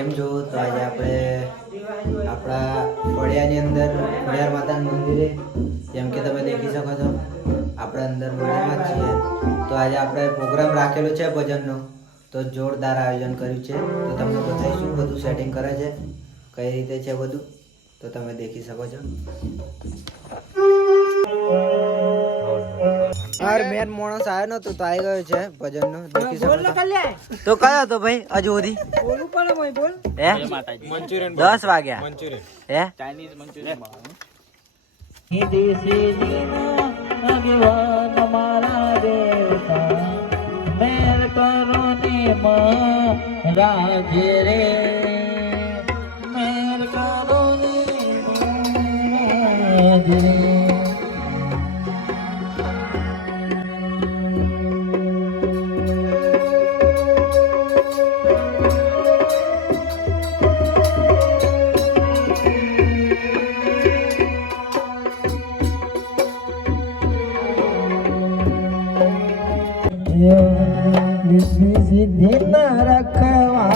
કેમ છો? તો આજે આપણે આપણા ફળિયાની અંદર ફળિયાર માતાના મંદિરે જેમ કે તમે દેખી શકો છો આપણે અંદર મંદિરમાં જ છીએ. તો આજે આપણે પ્રોગ્રામ રાખેલો છે ભજનનો, તો જોરદાર આયોજન કર્યું છે. તો તમને બતાવીશું બધું સેટિંગ કરે છે કઈ રીતે છે બધું, તો તમે દેખી શકો છો. યાર મેન માણસ આવ્યો નતો તો આવી ગયો છે ભજનનો, દેખી શકો છો. તો કયો હતો ભાઈ હજુ સુધી? બોલવું પડે ભાઈ, બોલ. હે મંચુરિયન 10 વાગ્યા મંચુરિયન હે ચાઇનીઝ મંચુરિયન બનાવવાનું. દેશી જીના ભગવાન મારા દેવતા મેર કરો ને રાજે રે મેર કરો ને રાજે રે. સિદ્ધિ ન રખવા